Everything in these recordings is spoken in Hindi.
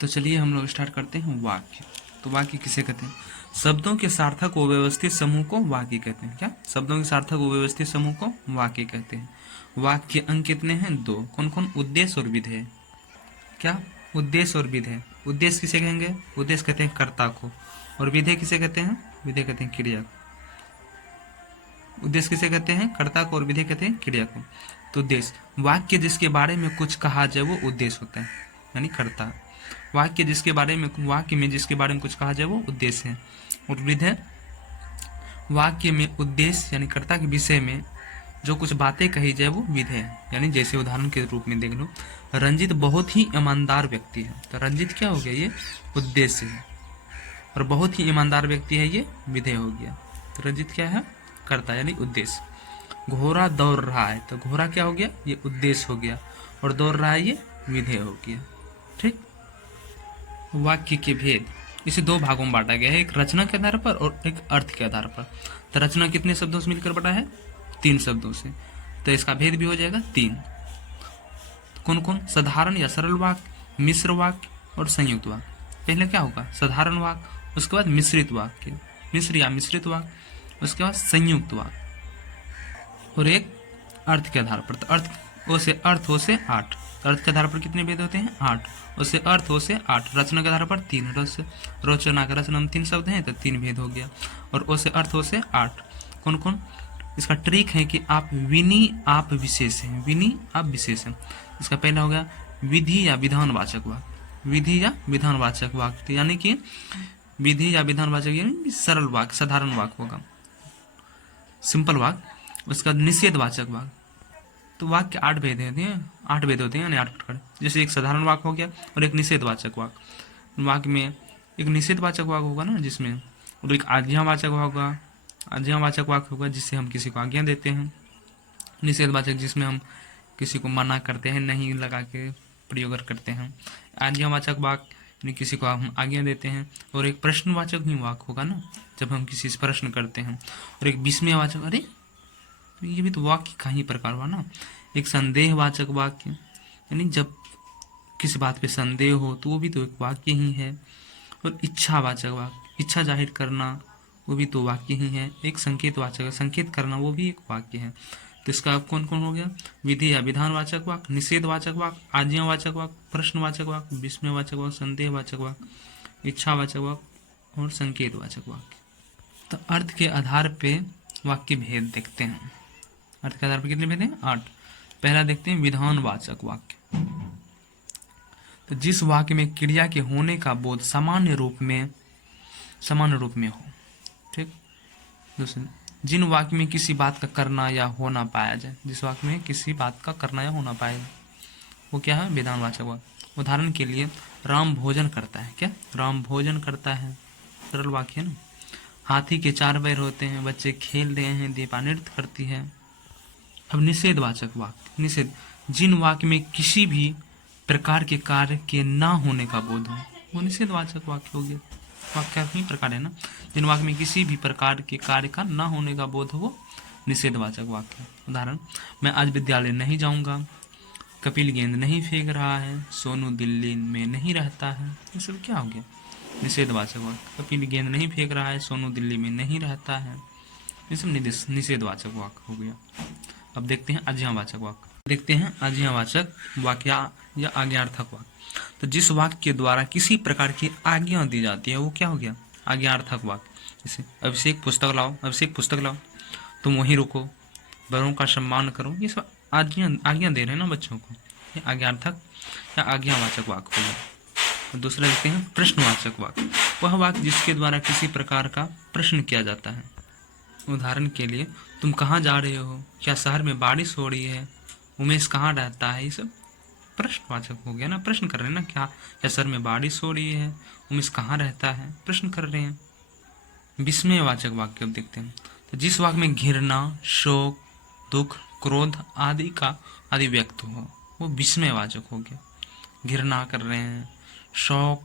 तो चलिए हम लोग स्टार्ट करते हैं वाक्य। तो वाक्य किसे कहते हैं? शब्दों के सार्थक व व्यवस्थित समूह को वाक्य कहते हैं। क्या? शब्दों के सार्थक व व्यवस्थित समूह को वाक्य कहते हैं। वाक्य अंक कितने हैं? 2। कौन कौन? उद्देश्य और विधेय। क्या? उद्देश्य और विधेय। उद्देश्य किसे कहेंगे? उद्देश्य कहते हैं कर्ता को। और विधेय किसे कहते हैं? विधेय कहते हैं क्रिया को। उद्देश्य किसे कहते हैं? कर्ता को। और विधेय कहते हैं क्रिया को। तो उद्देश्य, वाक्य जिसके बारे में कुछ कहा जाए वो उद्देश्य होता है, यानी कर्ता। वाक्य जिसके बारे में जिसके बारे में कुछ कहा जाए वो उद्देश्य है। और विधेय, वाक्य में उद्देश्य यानी कर्ता के विषय में जो कुछ बातें कही जाए वो विधेय है। यानी जैसे उदाहरण के रूप में देख लो, रंजित बहुत ही ईमानदार व्यक्ति है। तो रंजित क्या हो गया? ये उद्देश्य है। और बहुत ही ईमानदार व्यक्ति है, ये विधेय हो गया। तो रंजित क्या है? कर्ता यानी उद्देश्य। घोड़ा दौड़ रहा है, तो घोड़ा क्या हो गया? ये उद्देश्य हो गया। और दौड़ रहा है, ये विधेय हो गया। ठीक। वाक्य के भेद, इसे 2 भागों में बांटा गया है, एक रचना के आधार पर और एक अर्थ के आधार पर। तो रचना कितने शब्दों से मिलकर बटा है? 3 शब्दों से। तो इसका भेद भी हो जाएगा 3। कौन कौन? साधारण या सरल वाक्य, मिश्र वाक्य और संयुक्त वाक्य। पहले क्या होगा? साधारण वाक्य, उसके बाद मिश्रित वाक्य, मिश्र या मिश्रित वाक्य, उसके बाद संयुक्त वाक्य, और एक अर्थ के आधार पर। तो अर्थ ओ से 8। अर्थ के आधार पर कितने भेद होते हैं? 8। उससे अर्थ हो से 8। रचना के आधार पर 3। रोचना का रचना में 3 शब्द हैं तो 3 भेद हो गया। और ओ से अर्थ हो से 8। कौन कौन? इसका ट्रिक है कि आप विनी आप विशेष हैं, विनी आप विशेष हैं। इसका पहला हो गया विधि या विधानवाचक वाक्य। विधि या विधानवाचक वाक्य यानी कि विधि या विधानवाचक यानी सरल वाक्य, साधारण वाक्य होगा, सिंपल वाक्य। उसका निषेधवाचक वाक्य। तो वाक्य 8 भेद होते हैं, 8 भेद होते हैं यानी 8 प्रकार। जैसे एक साधारण वाक्य हो गया और एक निषेधवाचक वाक्य। वाक्य में एक निषेधवाचक वाक्य होगा ना, जिसमें, और एक आज्ञावाचक होगा, आज्ञावाचक वाक्य होगा जिससे हम किसी को आज्ञा देते हैं। निषेधवाचक जिसमें हम किसी को मना करते हैं, नहीं लगा के प्रयोग करते हैं। आज्ञावाचक वाक्य यानी किसी को हम आज्ञा देते हैं। और एक प्रश्नवाचक भी वाक्य होगा ना, जब हम किसी से प्रश्न करते हैं। और एक विस्मयवाचक, अरे तो ये भी तो वाक्य का ही प्रकार हुआ ना। एक संदेहवाचक वाक्य यानी जब किसी बात पे संदेह हो तो वो भी तो एक वाक्य ही है। और इच्छावाचक वाक्य, इच्छा जाहिर करना, वो भी तो वाक्य ही है। एक संकेतवाचक, संकेत करना, वो भी एक वाक्य है। तो इसका अब कौन कौन हो गया? विधि या विधानवाचक वाक्य, निषेधवाचक वाक्य, आज्ञावाचक वाक्य, प्रश्नवाचक वाक्य, विस्मयवाचक वाक्य, संदेहवाचक वाक्य, इच्छावाचक वाक्य और संकेतवाचक वाक्य। तो अर्थ के आधार पे वाक्य भेद देखते हैं। अर्थ के आधार पर कितने भेद हैं? 8। पहला देखते हैं विधानवाचक वाक्य। तो जिस वाक्य में क्रिया के होने का बोध सामान्य रूप में हो। ठीक। दूसरे, जिन वाक्य में किसी बात का करना या होना पाया जाए, जिस वाक्य में किसी बात का करना या होना पाया जाए, वो क्या है? विधानवाचक वाक्य। उदाहरण के लिए, राम भोजन करता है। क्या? राम भोजन करता है, सरल वाक्य है ना। हाथी के 4 पैर होते हैं, बच्चे खेल रहे हैं, दीपा नृत्य करती है। अब निषेधवाचक वाक्य। निषेध, जिन वाक्य में किसी भी प्रकार के कार्य के ना होने का बोध हो, वो निषेधवाचक वाक्य हो गया। वाक्य का ही प्रकार है ना। जिन वाक्य में किसी भी प्रकार के कार्य का ना होने का बोध हो, वो निषेधवाचक वाक्य। उदाहरण, मैं आज विद्यालय नहीं जाऊंगा, कपिल गेंद नहीं फेंक रहा है, सोनू दिल्ली में नहीं रहता है। ये सब क्या हो गया? निषेधवाचक वाक्य। कपिल गेंद नहीं फेंक रहा है, सोनू दिल्ली में नहीं रहता है, ये सब निषेधवाचक वाक्य हो गया। अब देखते हैं आज्ञावाचक वाक्य। देखते हैं आज्ञावाचक वाक्य या आज्ञार्थक वाक्य। तो जिस वाक्य के द्वारा किसी प्रकार की आज्ञा दी जाती है वो क्या हो गया? आज्ञार्थक वाक्य। जैसे अभिषेक पुस्तक लाओ, तुम वहीं रुको, बड़ों का सम्मान करो, ये सब आज्ञा दे रहे हैं ना बच्चों को, ये आज्ञार्थक या आज्ञावाचक वाक्य हो गया। दूसरा देखते हैं प्रश्नवाचक वाक्य। वह वाक्य जिसके द्वारा किसी प्रकार का प्रश्न किया जाता है। उदाहरण के लिए, तुम कहाँ जा रहे हो, क्या शहर में बारिश हो रही है, उमेश कहाँ रहता है, ये सब प्रश्नवाचक हो गया ना। प्रश्न कर रहे हैं ना, क्या शहर में बारिश हो रही है, उमेश कहाँ रहता है, प्रश्न कर रहे हैं। विस्मयवाचक वाक्य अब देखते हैं। तो जिस वाक्य में घृणा, शोक, दुख, क्रोध आदि व्यक्त हो, वो विस्मयवाचक हो गया। घृणा कर रहे हैं, शोक,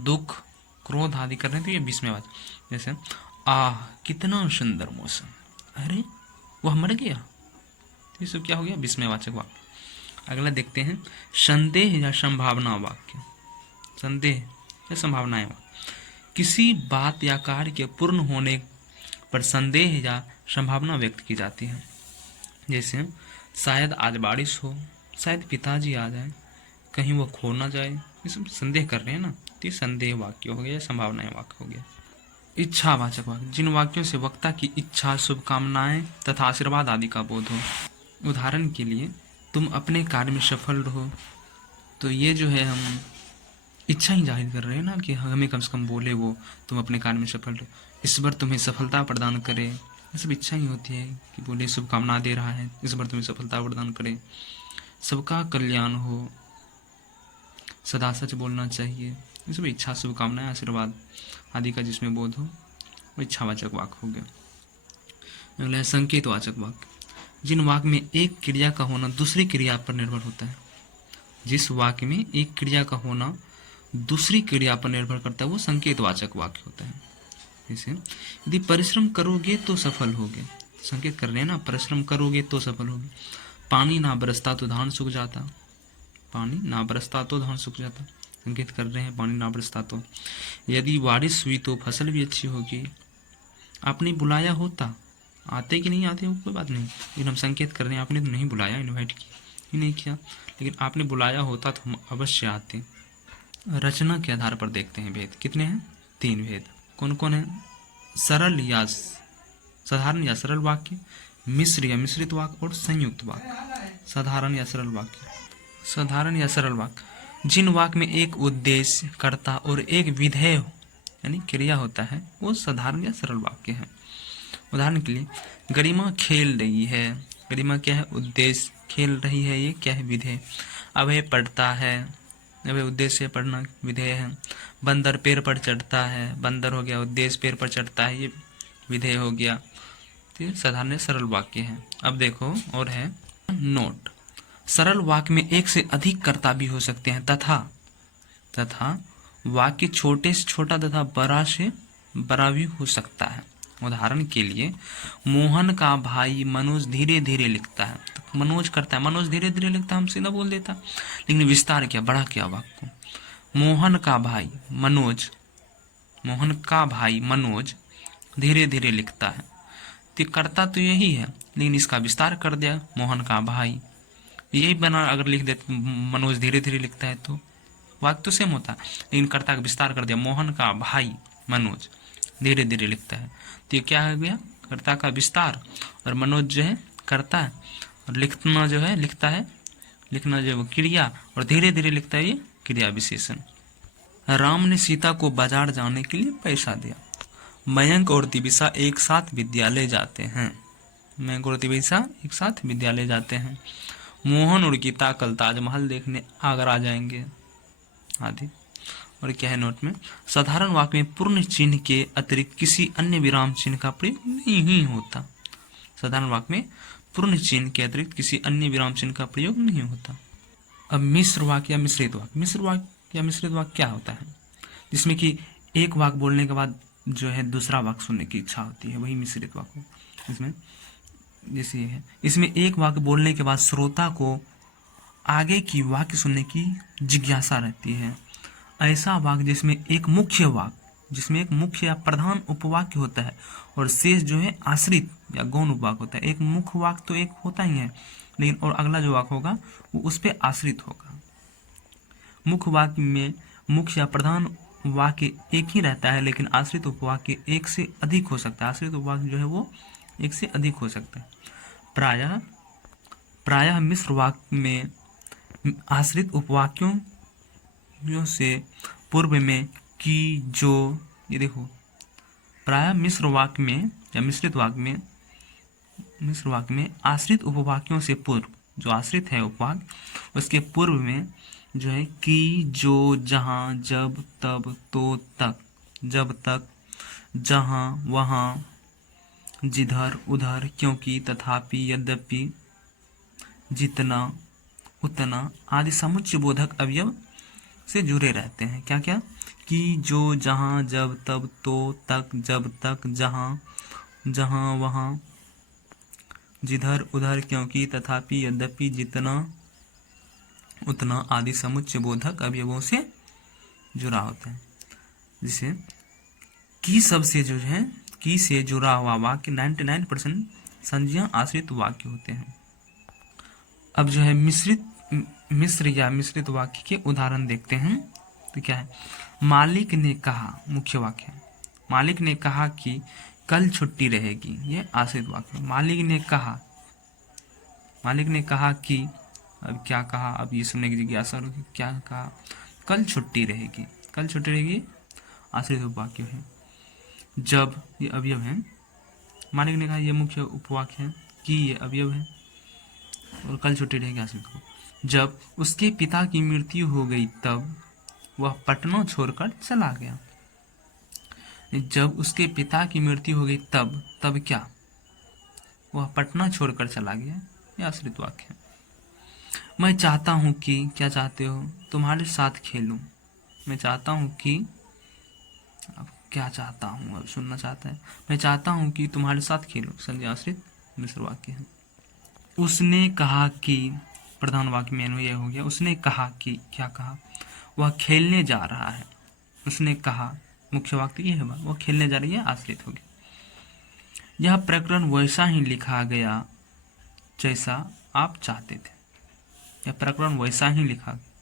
दुख, क्रोध आदि कर रहे हैं, तो ये विस्मयवाचक। जैसे, आह कितना सुंदर मौसम, अरे वह मर गया, तो ये सब क्या हो गया? विस्मयवाचक वाक्य। अगला देखते हैं संदेह या संभावना वाक्य। संदेह या संभावनाएं। किसी बात या कार्य के पूर्ण होने पर संदेह या संभावना व्यक्त की जाती है। जैसे शायद आज बारिश हो, शायद पिताजी आ जाए, कहीं वो खो ना जाए, ये सब संदेह कर रहे हैं ना, तो ये संदेह वाक्य हो गया, संभावनाएं वाक्य हो गया। इच्छावाचक वाक्य, जिन वाक्यों से वक्ता की इच्छा, शुभकामनाएं तथा आशीर्वाद आदि का बोध हो। उदाहरण के लिए, तुम अपने कार्य में सफल रहो, तो ये जो है हम इच्छा ही जाहिर कर रहे हैं ना कि हमें कम से कम बोले वो तुम अपने कार्य में सफल रहो, ईश्वर तुम्हें सफलता प्रदान करे, ये सब इच्छा ही होती है कि बोले शुभकामना दे रहा है, ईश्वर तुम्हें सफलता प्रदान करे, सबका कल्याण हो, सदा सच बोलना चाहिए, ये सब इच्छा, शुभकामनाएं, आशीर्वाद आदि का जिसमें बोध हो वो इच्छावाचक वाक्य हो गया। अगला है संकेतवाचक वाक्य, जिन वाक्य में एक क्रिया का होना दूसरी क्रिया पर निर्भर होता है। जिस वाक्य में एक क्रिया का होना दूसरी क्रिया पर निर्भर करता है वो संकेतवाचक वाक्य होता है। जैसे यदि परिश्रम करोगे तो सफल होगे, संकेत कर रहे हैं ना, परिश्रम करोगे तो सफल होगे। पानी ना बरसता तो धान सूख जाता, पानी ना बरसता तो धान सूख जाता, संकेत कर रहे हैं पानी ना बरसता तो। यदि बारिश हुई तो फसल भी अच्छी होगी। आपने बुलाया होता, आते कि नहीं आते हो कोई बात नहीं, लेकिन हम संकेत कर रहे हैं आपने तो नहीं बुलाया, इनवाइट किया ही नहीं किया, लेकिन आपने बुलाया होता तो हम अवश्य आते। रचना के आधार पर देखते हैं भेद, कितने हैं? 3 भेद। कौन कौन है? सरल या साधारण या सरल वाक्य, मिश्र या मिश्रित वाक्य और संयुक्त वाक्य। साधारण या सरल वाक्य, साधारण या सरल वाक्य, जिन वाक्य में एक उद्देश्य, कर्ता और एक विधेय यानी क्रिया होता है वो साधारण या सरल वाक्य है। उदाहरण के लिए, गरिमा खेल रही है, गरिमा क्या है? उद्देश्य, खेल रही है ये क्या है? विधेय। अभय पढ़ता है, अभय उद्देश्य पढ़ना, विधेय है। बंदर पेड़ पर चढ़ता है, बंदर हो गया उद्देश्य, पेड़ पर चढ़ता है ये विधेय हो गया। तो ये साधारण सरल वाक्य है। अब देखो और है नोट, सरल वाक्य में एक से अधिक कर्ता भी हो सकते हैं तथा वाक्य छोटे से छोटा तथा बड़ा से बड़ा भी हो सकता है। उदाहरण के लिए, मोहन का भाई मनोज धीरे धीरे लिखता है, तो मनोज करता है, मनोज धीरे धीरे लिखता है, हम सीधा बोल देता, लेकिन विस्तार किया, बड़ा किया वाक्य को। मोहन का भाई मनोज, मोहन का भाई मनोज धीरे धीरे लिखता है, तो करता तो यही है, लेकिन इसका विस्तार कर दिया, मोहन का भाई। यही बना अगर लिख देते मनोज धीरे धीरे लिखता है तो वाक्य तो सेम होता, लेकिन कर्ता का विस्तार कर दिया, मोहन का भाई मनोज धीरे धीरे लिखता है, तो ये क्या हो गया? कर्ता का विस्तार, और मनोज जो है कर्ता है, और लिखना जो है लिखता है, लिखना जो है वो क्रिया, और धीरे धीरे लिखता है ये क्रिया विशेषण। राम ने सीता को बाजार जाने के लिए पैसा दिया। मयंक और दिविसा एक साथ विद्यालय जाते हैं, मयंक और दिविसा एक साथ विद्यालय जाते हैं। मोहन और गीता कल ताजमहल देखने आगरा जाएंगे आदि। और क्या है नोट में, साधारण वाक्य में पूर्ण चिन्ह के अतिरिक्त किसी अन्य विराम चिन्ह का प्रयोग नहीं होता। साधारण वाक्य में पूर्ण चिन्ह के अतिरिक्त किसी अन्य विराम चिन्ह का प्रयोग नहीं होता। अब मिश्र वाक्य या मिश्रित वाक्य, मिश्र वाक्य या मिश्रित वाक्य क्या होता है? जिसमें कि एक वाक्य बोलने के बाद जो है दूसरा वाक्य सुनने की इच्छा होती है, वही मिश्रित वाक्य। इसमें जैसे ये है, इसमें एक वाक्य बोलने के बाद श्रोता को आगे की वाक्य सुनने की जिज्ञासा रहती है। ऐसा वाक्य जिसमें एक मुख्य वाक्य, जिसमें एक मुख्य या प्रधान उपवाक्य होता है और शेष जो है आश्रित या गौण उपवाक्य होता है। एक मुख्य वाक्य तो एक होता ही है, लेकिन और अगला जो वाक्य होगा वो उस पर आश्रित होगा। मुख्य वाक्य में मुख्य या प्रधान वाक्य एक ही रहता है, लेकिन आश्रित उपवाक्य एक से अधिक हो सकता है। आश्रित उपवाक्य जो है वो एक से अधिक हो सकता है। प्रायः मिश्र वाक्य में आश्रित उपवाक्यों से पूर्व में की, जो ये देखो, प्रायः मिश्र वाक्य में या मिश्रित वाक्य में आश्रित उपवाक्यों से पूर्व, जो आश्रित है उपवाक्य उसके पूर्व में जो है कि, जो, जहाँ, जब, तब, तो, तक, जब तक, जहाँ, वहाँ, जिधर, उधर, क्योंकि, तथापि, यद्यपि, जितना, उतना आदि समुच्चय बोधक अवयव से जुड़े रहते हैं। क्या क्या? कि, जो, जहाँ, जब, तब, तो, तक, जब तक, जहाँ, जहाँ, वहाँ, जिधर, उधर, क्योंकि, तथापि, यद्यपि, जितना, उतना आदि समुच्चय बोधक अवयवों से जुड़ा होता है। जिसे की सबसे जो है, की से जुड़ा हुआ वाक्य 99% संज्ञा आश्रित वाक्य होते हैं। अब जो है मिश्र या मिश्रित वाक्य के उदाहरण देखते हैं। तो क्या है, मालिक ने कहा, मुख्य वाक्य है। मालिक ने कहा कि कल छुट्टी रहेगी, ये आश्रित वाक्य। मालिक ने कहा कि, अब क्या कहा, अब ये सुनने की जिज्ञासा होगी, क्या कहा, कल छुट्टी रहेगी। कल छुट्टी रहेगी आश्रित उपवाक्य है। जब, ये अवयव है। मालिक ने कहा, ये मुख्य उपवाक्य है। कि ये अवयव है और कल छुट्टी रहेगी आश्रित को। जब उसके पिता की मृत्यु हो गई तब वह पटना छोड़कर चला गया। जब उसके पिता की मृत्यु हो गई तब क्या, वह पटना छोड़कर चला गया, यह आश्रित वाक्य है। मैं चाहता हूं कि, क्या चाहते हो, तुम्हारे साथ खेलूं। मैं चाहता हूं कि, अब क्या चाहता हूं, अब सुनना चाहता है। मैं चाहता हूं कि तुम्हारे साथ खेलूं, संज्ञा आश्रित मिश्र वाक्य है। उसने कहा कि, प्रधान वाक्य में यह हो गया। उसने कहा कि, क्या कहा, वह खेलने जा रहा है। उसने कहा, मुख्य वाक्य ये है, वह खेलने जा रही है, आश्रित हो गया। यह प्रकरण वैसा ही लिखा गया जैसा आप चाहते थे। यह प्रकरण वैसा ही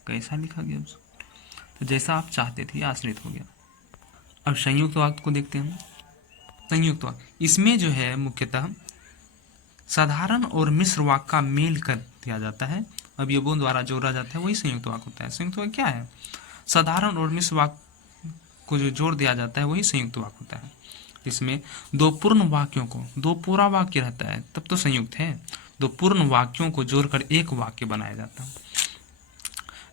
कैसा लिखा गया उसको, तो जैसा आप चाहते थे, आश्रित हो गया। अब संयुक्त वाक्य को देखते हैं। संयुक्त वाक्य, इसमें जो है मुख्यतः साधारण और मिश्र वाक्य का मेल कर दिया जाता है। अब ये द्वारा जोड़ा जाता है, वही संयुक्त वाक्य होता है। संयुक्त वाक्य क्या है, साधारण और मिश्र वाक्य को जो जोड़ दिया जाता है वही संयुक्त वाक्य होता है। इसमें दो पूर्ण वाक्यों को, दो पूरा वाक्य रहता है तब तो संयुक्त है। दो पूर्ण वाक्यों को जोड़कर एक वाक्य बनाया जाता है।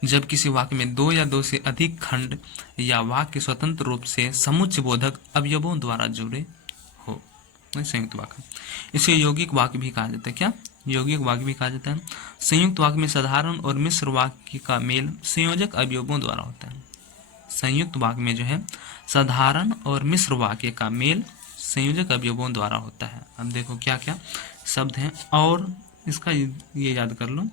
जब किसी वाक्य में दो या दो से अधिक खंड या वाक्य स्वतंत्र रूप से समुच्चय बोधक अवयवों द्वारा जुड़े हो, संयुक्त वाक्य। इसे यौगिक वाक्य भी कहा जाता है। क्या, यौगिक वाक्य भी कहा जाता है। संयुक्त वाक्य में साधारण और मिश्र वाक्य का मेल संयोजक अवयवों द्वारा होता है। संयुक्त वाक्य में जो है साधारण और मिश्र वाक्य का मेल संयोजक अवयवों द्वारा होता है। अब देखो क्या क्या शब्द हैं, और इसका ये याद कर लो।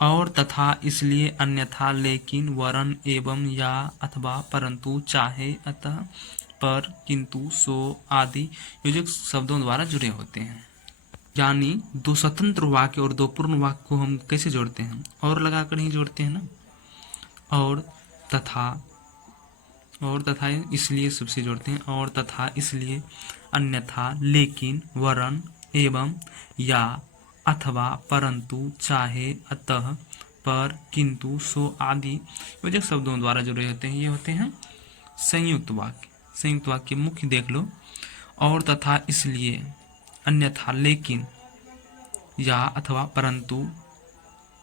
और, तथा, इसलिए, अन्यथा, लेकिन, वरन, एवं, या, अथवा, परंतु, चाहे, अतः, पर, किंतु, सो आदि योजक शब्दों द्वारा जुड़े होते हैं। यानी दो स्वतंत्र वाक्य और दो पूर्ण वाक्य को हम कैसे जोड़ते हैं, और लगाकर ही जोड़ते हैं ना। और तथा इसलिए सबसे जोड़ते हैं। और, तथा, इसलिए, अन्यथा, लेकिन, वरन, एवं, या, अथवा, परंतु, चाहे, अतः, पर, किंतु, सो आदि योजक शब्दों द्वारा जुड़े होते हैं। ये होते हैं संयुक्त वाक्य। संयुक्त वाक्य मुख्य देख लो। और, तथा, इसलिए, अन्यथा, लेकिन, या, अथवा, परंतु,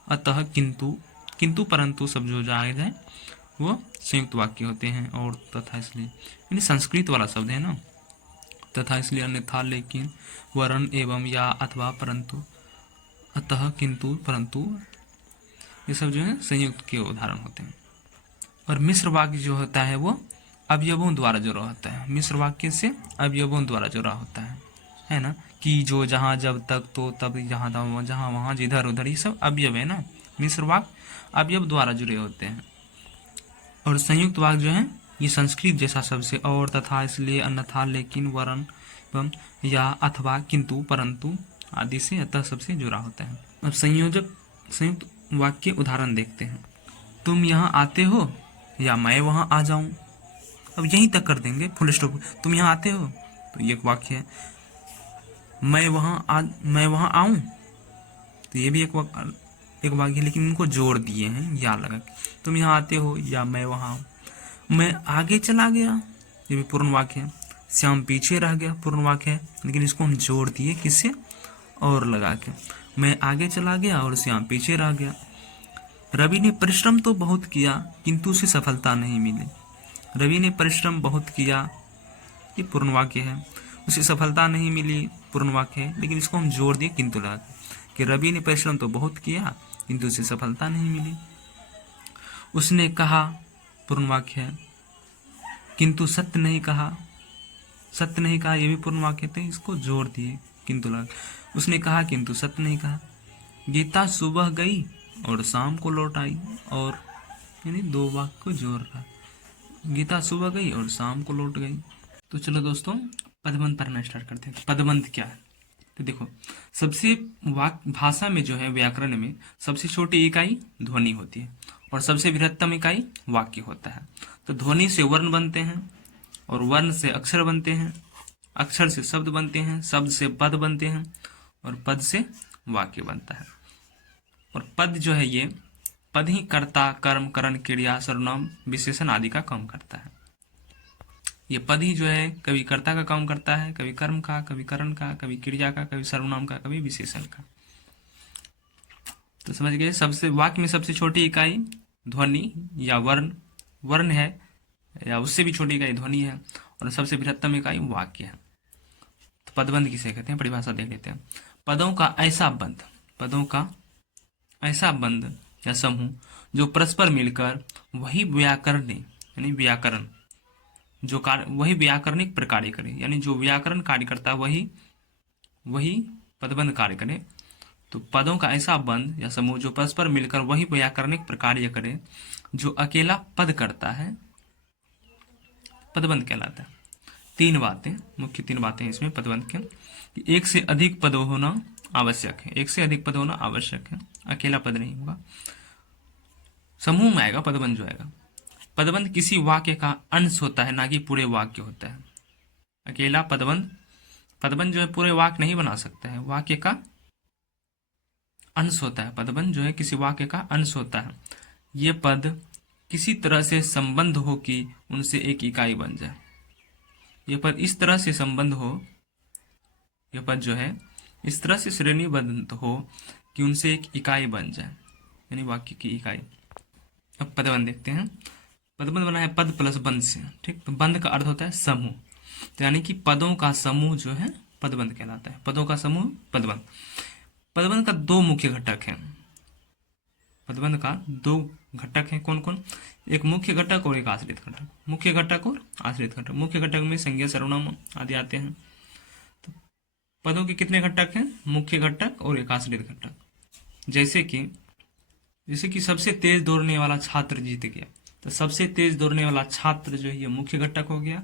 अतः, किंतु परंतु सब जो जायज है वो संयुक्त वाक्य होते हैं। और, तथा, इसलिए, यानी संस्कृत वाला शब्द है ना। तथा, इसलिए, अन्यथा, लेकिन, वरन, एवं, या, अथवा, परंतु, अतः, किंतु, परंतु, ये सब जो है संयुक्त के उदाहरण होते हैं। और मिश्र वाक्य जो होता है वो अवयवों द्वारा जुड़ा होता है। मिश्र वाक्य से अवयवों द्वारा जुड़ा होता है ना। कि, जो, जहाँ, जब, तक, तो, तब, जहाँ, तब, जहाँ, वहाँ, जिधर, उधर, ये सब अवयव है ना। मिश्र वाक्य अवयव द्वारा जुड़े होते हैं। और संयुक्त वाक्य जो है ये संस्कृत जैसा शब्द से और, तथा, इसलिए, अन्यथा, लेकिन, वरन, एवं, या, अथवा, किंतु, परंतु आदि से, अतः सबसे जुड़ा होता है। अब संयुक्त वाक्य उदाहरण देखते हैं। तुम यहाँ आते हो या मैं वहाँ आ जाऊं। अब यहीं तक कर देंगे फुल स्टॉप। तुम यहाँ आते हो तो ये एक वाक्य है। मैं वहाँ आऊं तो ये भी एक वाक्य है, लेकिन इनको जोड़ दिए हैं या लगा के। तुम यहाँ आते हो या मैं वहाँ आऊं। मैं आगे चला गया, ये भी पूर्ण वाक्य है। श्याम पीछे रह गया, पूर्ण वाक्य है, लेकिन इसको हम जोड़ दिए किससे, और लगा के। मैं आगे चला गया और श्याम पीछे रह गया। रवि ने परिश्रम तो बहुत किया किंतु उसे सफलता नहीं मिली। रवि ने परिश्रम बहुत किया, ये पूर्ण वाक्य है। उसे सफलता नहीं मिली, पूर्ण वाक्य है, लेकिन इसको हम जोड़ दिए किंतु लगा के कि रवि ने परिश्रम तो बहुत किया किंतु उसे सफलता नहीं मिली। उसने कहा, पूर्ण वाक्य है, किंतु सत्य नहीं कहा। सत्य नहीं कहा, ये भी पूर्ण वाक्य थे, इसको जोड़ दिए किंतु लगा। उसने कहा किंतु सत्य नहीं कहा। गीता सुबह गई और शाम को लौट आई, और यानी दो वाक्य को जोड़ रहा। गीता सुबह गई और शाम को लौट गई। तो चलो दोस्तों पदबंध पढ़ना स्टार्ट करते हैं। पदबंध क्या है? तो देखो, सबसे भाषा में जो है, व्याकरण में सबसे छोटी इकाई ध्वनि होती है और सबसे बृहत्तम इकाई वाक्य होता है। तो ध्वनि से वर्ण बनते हैं और वर्ण से अक्षर बनते हैं, अक्षर से शब्द बनते हैं, शब्द से पद बनते हैं और पद से वाक्य बनता है। और पद जो है, ये पद ही कर्ता, कर्म, करण, क्रिया, सर्वनाम, विशेषण आदि का काम करता है। ये पद ही जो है कभी कर्ता का काम करता है, कभी कर्म का, कभी करण का, कभी क्रिया का, कभी सर्वनाम का, कभी विशेषण का। तो समझ गए, सबसे वाक्य में सबसे छोटी इकाई ध्वनि या वर्ण वर्ण है, या उससे भी छोटी इकाई ध्वनि है, और सबसे बृहत्तम इकाई वाक्य है। तो पदबंध किसे कहते हैं, परिभाषा देख लेते हैं। पदों का ऐसा बंध, पदों का ऐसा बंध या समूह जो परस्पर मिलकर वही व्याकरण यानी व्याकरण जो कार्य, वही व्याकरणिक प्रकार करे, यानी जो व्याकरण कार्य करता है वही पदबंध कार्य करे। तो पदों का ऐसा बंध या समूह जो परस्पर मिलकर वही व्याकरणिक प्रकार करे, जो अकेला पद करता है, पदबंध कहलाता है। तीन बातें, मुख्य तीन बातें इसमें पदबंध के, कि एक से अधिक पद होना आवश्यक है, एक से अधिक पद होना आवश्यक है, अकेला पद नहीं होगा, समूह में आएगा पदबंध जो आएगा। पदबंध किसी वाक्य का अंश होता है, ना कि पूरे वाक्य होता है। अकेला पदबंध जो है पूरे वाक्य नहीं बना सकता है, वाक्य का अंश होता है। पदबंध जो है किसी वाक्य का अंश होता है। ये पद किसी तरह से संबंध हो कि उनसे एक इकाई बन जाए। ये पद इस तरह से संबंध हो, यह पद जो है इस तरह से श्रेणीबद्ध हो कि उनसे एक इकाई बन जाए, यानी वाक्य की इकाई। अब पदबंध देखते हैं। पदबंध बना है पद प्लस बंध से, ठीक। तो बंध का अर्थ होता है समूह, तो यानी कि पदों का समूह जो है पदबंध कहलाता है। पदों का समूह पदबंध। पदबंध का दो मुख्य घटक हैं। पदबंध का दो घटक हैं, कौन कौन? एक मुख्य घटक और एक आश्रित घटक। मुख्य घटक और आश्रित घटक। मुख्य घटक में संज्ञा, सर्वनाम आदि आते हैं। तो पदों के कितने घटक हैं? मुख्य घटक और एक आश्रित घटक। जैसे कि सबसे तेज दौड़ने वाला छात्र जीत गया, तो सबसे तेज दौड़ने वाला छात्र जो है ये मुख्य घटक हो गया,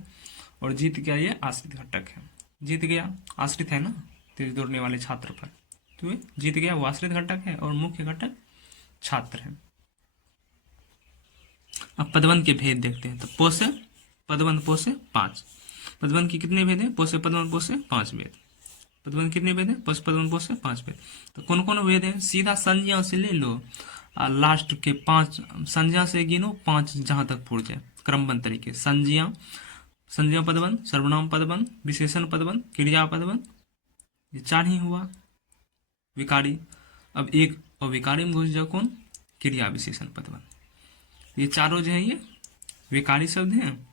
और जीत गया ये आश्रित घटक है। जीत गया आश्रित है ना, तेज दौड़ने वाले छात्र पर, तो ये जीत गया वो आश्रित घटक है, और मुख्य घटक छात्र है। अब पदबंध के भेद देखते हैं। तो पोसे पदबंध पोसे 5। पदबंध के कितने भेद हैं? पोसे पदबंध पोसे 5 भेद। पदबंध कितने भेद हैं? पोसे पदबंध पोसे 5 भेद। तो कौन कौन भेद है? सीधा संज्ञा से ले लो, लास्ट के 5 संज्ञा से गिनो, 5 जहां तक पूछ जाए क्रमबद्ध तरीके। संज्ञा पदबंध, सर्वनाम पदबंध, विशेषण पदबंध, क्रिया पदबंध, ये 4 ही हुआ। विकारी, अब एक और विकारी में घुस जाओ, कौन? क्रिया विशेषण पदबंध। ये चारों जो है ये विकारी शब्द हैं,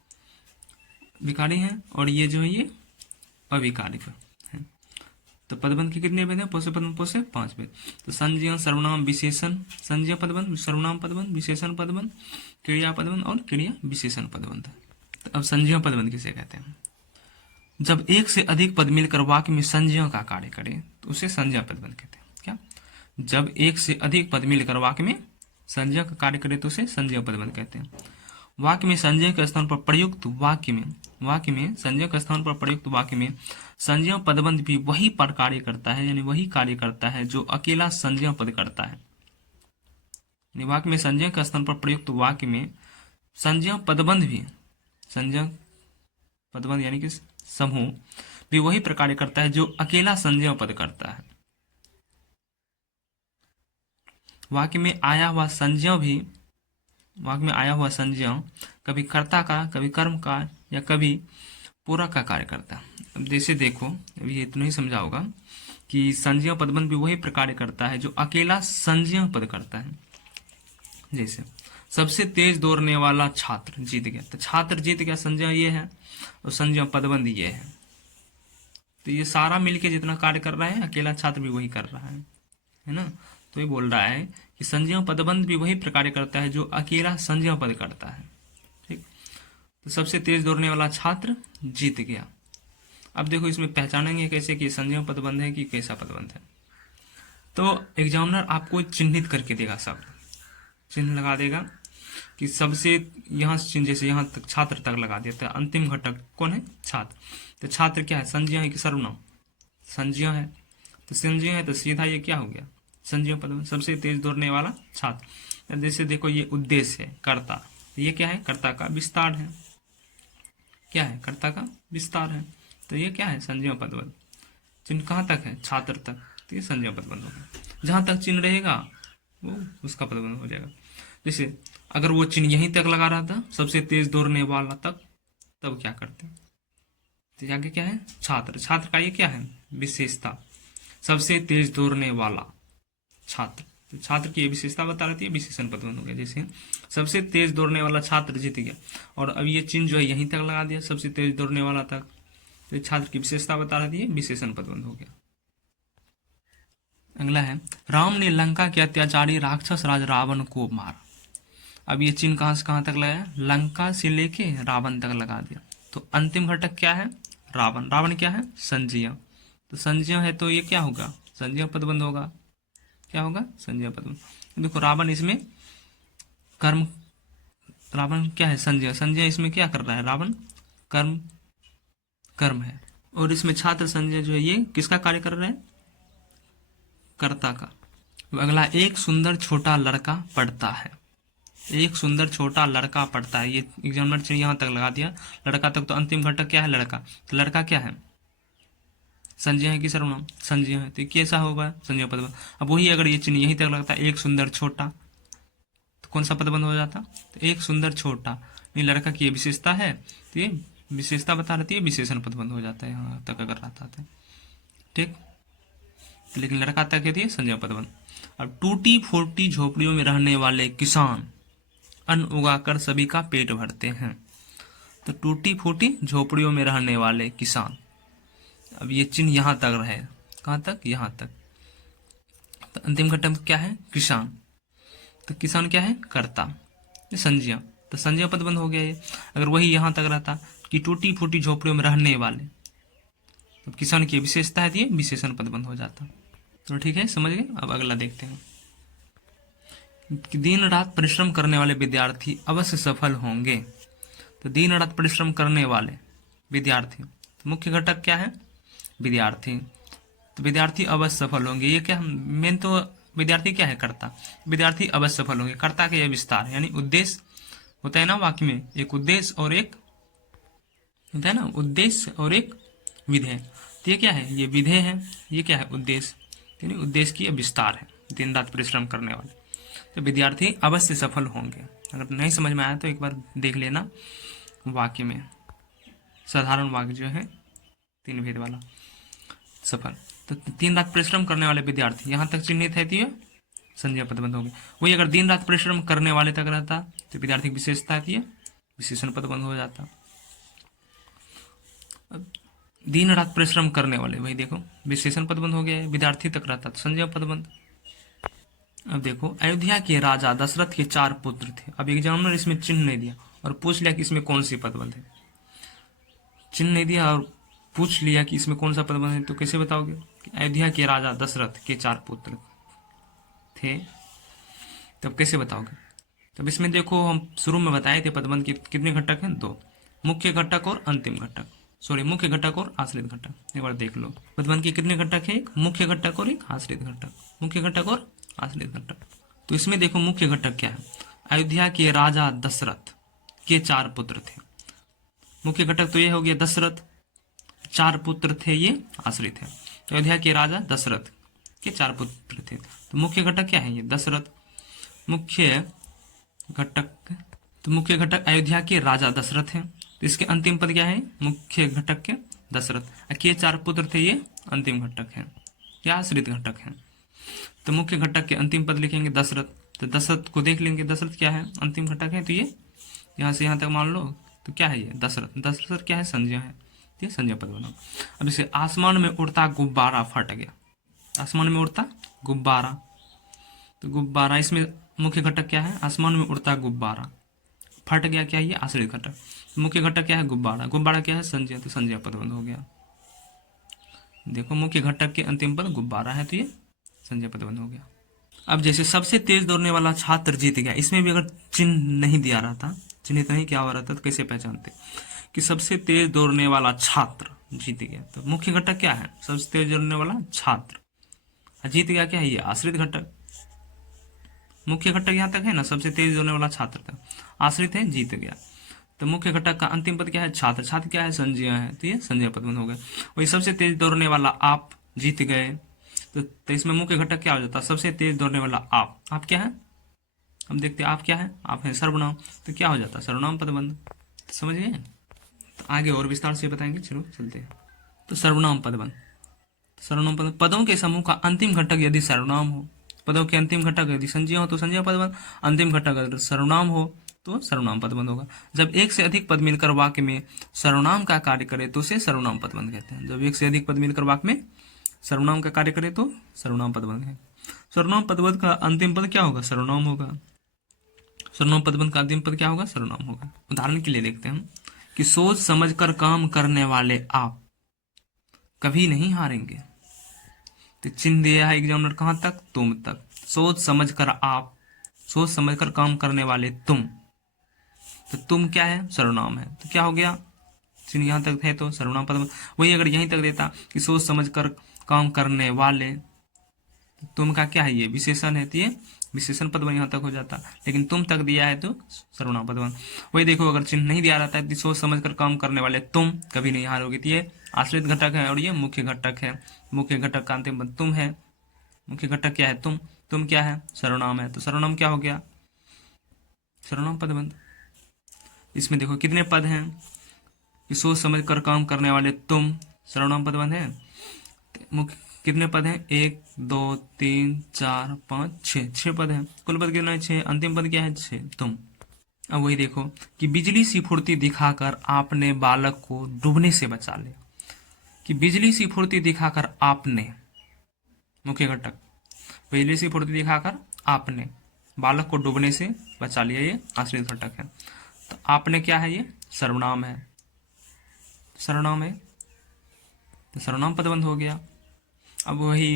विकारी हैं, और ये जो है ये अविकारी है। तो पदबंध के कितने भेद हैं? पोसे पदबंध पोसे 5 भेद। तो संज्ञा, सर्वनाम, विशेषण, संज्ञा पदबंध, सर्वनाम पदबंध, विशेषण पदबंध, क्रिया पदबंध और क्रिया विशेषण पदबंध। तो अब संज्ञा पदबंध किसे कहते हैं? जब एक से अधिक पद मिलकर वाक्य में संज्ञा का कार्य करे तो उसे संज्ञा पदबंध कहते हैं। क्या? जब एक से अधिक पद मिलकर वाक्य में संज्ञा का कार्य करे तो उसे संज्ञा पदबंध कहते हैं। वाक्य में संज्ञा के स्थान पर प्रयुक्त वाक्य में संज्ञा के स्थान पर प्रयुक्त वाक्य में संज्ञा पदबंध भी वही पर कार्य करता है, यानी वही कार्य करता है जो अकेला संज्ञा पद करता है। वाक्य में संज्ञा के स्थान पर प्रयुक्त वाक्य में संज्ञा पदबंध भी, संज्ञा पदबंध यानी कि समूह भी वही प्रकार करता है जो अकेला संज्ञा पद करता है। वाक्य में आया हुआ संज्ञा कभी कर्ता का, कभी कर्म का, या कभी पूरक का कार्य करता है। अब जैसे देखो, अभी इतना ही समझा होगा कि संज्ञा पदबंध भी वही प्रकार करता है जो अकेला संज्ञा पद करता है। जैसे सबसे तेज दौड़ने वाला छात्र जीत गया, तो छात्र जीत गया संज्ञा ये है और संज्ञा पदबंध ये है। तो ये सारा मिलके जितना कार्य कर रहा है अकेला छात्र भी वही कर रहा है ना। तो ये बोल रहा है कि संज्ञा पदबंध भी वही प्रकार करता है जो अकेला संज्ञा पद करता है। ठीक। तो सबसे तेज दौड़ने वाला छात्र जीत गया। अब देखो इसमें पहचानेंगे कैसे कि संज्ञा पदबंध है कि कैसा पदबंध है। तो एग्जामिनर आपको चिन्हित करके देगा, सब चिन्ह लगा देगा कि सबसे यहाँ से जैसे यहाँ तक छात्र तक लगा दिया, तो अंतिम घटक कौन है? छात्र। तो छात्र क्या है? संज्ञा है कि सर्वनाम? संज्ञा है। तो संज्ञा है तो सीधा ये क्या हो गया? संज्ञा पद में सबसे तेज दौड़ने वाला छात्र। जैसे देखो ये उद्देश्य है, कर्ता, ये क्या है? कर्ता का विस्तार है। क्या है? कर्ता का विस्तार है। तो ये क्या है? संज्ञा पदबंध। चिन्ह कहाँ तक है? छात्र तक, तो ये संज्ञा पदबंध होगा। जहां तक चिन्ह रहेगा वो उसका पदबंध हो जाएगा। जैसे अगर वो चिन्ह यहीं तक लगा रहा था, सबसे तेज दौड़ने वाला तक, तब क्या करते? तो आगे क्या है? छात्र। छात्र का ये क्या है? विशेषता, सबसे तेज दौड़ने वाला छात्र। तो छात्र की ये विशेषता बता रहती है, विशेषण पदबंध हो गया। जैसे सबसे तेज दौड़ने वाला छात्र जीत गया, और अब ये चिन्ह जो है यहीं तक लगा दिया, सबसे तेज दौड़ने वाला तक, तो छात्र की विशेषता बता रहती है, विशेषण पदबंध हो गया। अगला है, राम ने लंका के अत्याचारी राक्षस राज रावण को मारा। अब ये चिन्ह कहां से कहां तक लगाया? लंका से लेके रावण तक लगा दिया। तो अंतिम घटक क्या है? रावण। रावण क्या है? संज्ञा। तो संज्ञा है तो ये क्या होगा? संज्ञा पदबंध होगा। क्या होगा? संज्ञा पदबंध। देखो रावण इसमें कर्म, रावण क्या है? संज्ञा। संज्ञा इसमें क्या कर रहा है? रावण कर्म, कर्म है। और इसमें छात्र संज्ञा जो है ये किसका कार्य कर रहे हैं? कर्ता का। अगला, एक सुंदर छोटा लड़का पढ़ता है। एक सुंदर छोटा लड़का पढ़ता है, ये एग्जामिनर ने यहां तक लगा दिया, लड़का तक। तो अंतिम घटक क्या है? लड़का। तो लड़का क्या है? संज्ञा है कि सर्वनाम? संज्ञा है। तो कैसा होगा? संज्ञा पदबंध। अब वही अगर ये चिन्ह यहीं तक लगता है, एक सुंदर छोटा, तो कौन सा पदबंध हो जाता? तो एक सुंदर छोटा, ये लड़का की ये विशेषता है, तो ये विशेषता बता रहती है, विशेषण पदबंध हो जाता है यहाँ तक अगर रहता है। ठीक, लेकिन लड़का तक है संज्ञा पदबंध। अब टूटी फूटी झोपड़ियों में रहने वाले किसान अन्न उगाकर सभी का पेट भरते हैं। तो टूटी फूटी झोपड़ियों में रहने वाले किसान, अब ये चिन्ह यहां तक रहे, कहां तक? यहां तक। तो अंतिम घटक क्या है? किसान। तो किसान क्या है? कर्ता, ये संज्ञा। तो संज्ञा पदबंध हो गया ये। अगर वही यहां तक रहता कि टूटी फूटी झोपड़ियों में रहने वाले, तो किसान की विशेषता है, ये विशेषण पदबंध हो जाता। तो ठीक है, समझ गए। अब अगला देखते हैं कि दिन रात परिश्रम करने वाले विद्यार्थी अवश्य सफल होंगे। तो दिन रात परिश्रम करने वाले विद्यार्थी, तो मुख्य घटक क्या है? विद्यार्थी। तो विद्यार्थी अवश्य सफल होंगे, ये क्या मेन? तो विद्यार्थी क्या है? कर्ता। विद्यार्थी अवश्य सफल होंगे, कर्ता का यह विस्तार, यानी उद्देश्य होता है ना वाक्य में, एक उद्देश्य और एक होता है ना, उद्देश्य और एक विधेय। तो ये क्या है? ये विधेय है, ये क्या है? उद्देश्य। यानी उद्देश्य की विस्तार है, दिन रात परिश्रम करने वाले। तो विद्यार्थी अवश्य सफल होंगे। अगर नहीं समझ में आया तो एक बार देख लेना वाक्य में, साधारण वाक्य जो है 3 भेद वाला। सफल, तो दिन रात परिश्रम करने वाले विद्यार्थी यहां तक चिन्हित है, तो संज्ञा पदबंध होगी। वही अगर दिन रात परिश्रम करने वाले तक रहता तो विद्यार्थी की विशेषता है, विशेषण पदबंध हो जाता। दिन रात परिश्रम करने वाले, वही देखो विशेषण पदबंध हो गया है, विद्यार्थी तक रहता तो संज्ञा पदबंध। अब देखो, अयोध्या के राजा दशरथ के 4 पुत्र थे। अब एग्जामिनर इसमें चिन्ह नहीं दिया और पूछ लिया कि इसमें कौन सी पदबंध है। चिन्ह नहीं दिया और पूछ लिया कि इसमें कौन सा पदबंध है, तो कैसे बताओगे कि अयोध्या के राजा दशरथ के 4 पुत्र थे, तब कैसे बताओगे? तब इसमें देखो, हम शुरू में बताए थे पदबंध के कितने घटक हैं? 2, मुख्य घटक और अंतिम घटक, सॉरी मुख्य घटक और आश्रित घटक। एक बार देख लो, पदबंध के कितने घटक है? एक मुख्य घटक और एक आश्रित घटक, मुख्य घटक और आश्रित घटक। तो इसमें देखो मुख्य घटक क्या है? अयोध्या के राजा दशरथ के 4 पुत्र थे। मुख्य घटक तो ये हो गया दशरथ, 4 पुत्र थे, ये आश्रित है। अयोध्या के राजा दशरथ के 4 पुत्र थे, तो मुख्य घटक क्या है? ये दशरथ। मुख्य घटक, तो मुख्य घटक अयोध्या के राजा दशरथ है, तो इसके अंतिम पद क्या है? मुख्य घटक के दशरथ के 4 पुत्र थे, ये अंतिम घटक है, या आश्रित घटक है। तो मुख्य घटक के अंतिम पद लिखेंगे दशरथ, तो दशरथ को देख लेंगे, दशरथ क्या है? अंतिम घटक है, तो ये यहाँ से यहाँ तक मान लो, तो क्या है? ये दशरथ। दशरथ क्या है? संज्ञा है, ये संज्ञा पद बना। अब इसे आसमान में उड़ता गुब्बारा फट गया। आसमान में उड़ता गुब्बारा, तो गुब्बारा, इसमें मुख्य घटक क्या है? आसमान में उड़ता गुब्बारा, फट गया क्या है? ये आश्रित घटक। मुख्य घटक क्या है? गुब्बारा। गुब्बारा क्या है? संज्ञा, तो संज्ञा पदबंध हो गया। देखो मुख्य घटक के अंतिम पद गुब्बारा है, तो ये संज्ञा पदबंध हो गया। अब जैसे सबसे तेज दौड़ने वाला छात्र जीत गया, इसमें भी अगर चिन्ह नहीं दिया रहता, चिन्हित नहीं किया हुआ रहता, तो कैसे पहचानते कि सबसे तेज दौड़ने वाला छात्र जीत गया? तो मुख्य घटक क्या है? सबसे तेज दौड़ने वाला छात्र। जीत गया क्या है? ये आश्रित घटक। मुख्य घटक यहाँ तक है ना, सबसे तेज दौड़ने वाला छात्र तक, आश्रित है, जीत गया। तो मुख्य घटक का अंतिम पद क्या है? छात्र। छात्र क्या है? संज्ञा है, तो ये संज्ञा पद बंद हो गया। वही सबसे तेज दौड़ने वाला आप जीत गए, तो इसमें मुख्य घटक क्या हो जाता है? सबसे तेज दौड़ने वाला आप। आप क्या है? हम देखते हैं आप क्या है? आप है सर्वनाम, तो क्या हो जाता है? सर्वनाम पद बंद। तो समझ गए? तो आगे और विस्तार से बताएंगे, चलो चलते हैं। तो सर्वनाम पद बंद। सर्वनाम पद, पदों के समूह का अंतिम घटक यदि सर्वनाम हो, पदों के अंतिम घटक यदि संज्ञा हो तो संज्ञा पद बंद, अंतिम घटक अगर सर्वनाम हो तो सर्वनाम पद बंद होगा। जब एक से अधिक पद मिलकर वाक्य में सर्वनाम का कार्य करे तो उसे सर्वनाम पद बंद कहते हैं। जब एक से अधिक पद मिलकर वाक्य में सर्वनाम का कार्य करे तो सर्वनाम पद बंद है। सर्वनाम पदबंध का अंतिम पद क्या होगा? सर्वनाम होगा। सर्वनाम पदबंध का अंतिम पद क्या होगा? सर्वनाम होगा। उदाहरण के लिए देखते हैं हम कि सोच समझकर काम करने वाले आप कभी नहीं हारेंगे। तो चिन्ह दिया है एग्जामिनर कहां तक? तुम तक। सोच समझकर आप, सोच समझकर काम करने वाले तुम, तो तुम क्या है? सर्वनाम है, तो क्या हो गया? चिन्ह यहां तक है तो सर्वनाम पद। वही अगर यहीं तक देता कि सोच समझकर काम करने वाले, तो तुम का क्या है? ये विशेषण है, तो ये विशेषण पद यहाँ तक हो जाता, लेकिन तुम तक दिया है तो सर्वनाम पद। वही देखो अगर चिन्ह नहीं दिया रहता है तो सोच समझकर काम करने वाले तुम कभी नहीं हारोगे, तो ये आश्रित घटक है और ये मुख्य घटक है। मुख्य घटक का अंतिम पद तुम है। मुख्य घटक क्या है? तुम क्या है? सर्वनाम है, तो सर्वनाम क्या हो गया? सर्वनाम पद बंद। इसमें देखो कितने पद हैं कि सोच समझकर काम करने वाले तुम सर्वनाम पद बंद है। मुख्य कितने पद हैं? 1 2 3 4 5 6, 6 पद हैं। कुल पद कितना है? 6। अंतिम पद क्या है? 6, तुम। अब वही देखो कि बिजली सी फुर्ती दिखाकर आपने बालक को डूबने से बचा लिया। कि बिजली सी फुर्ती दिखाकर आपने, मुख्य घटक, बिजली सी फुर्ती दिखाकर आपने बालक को डूबने से बचा लिया, ये आश्रित घटक है। तो आपने क्या है? ये सर्वनाम है। सर्वनाम है तो सर्वनाम पद बंद हो गया। अब वही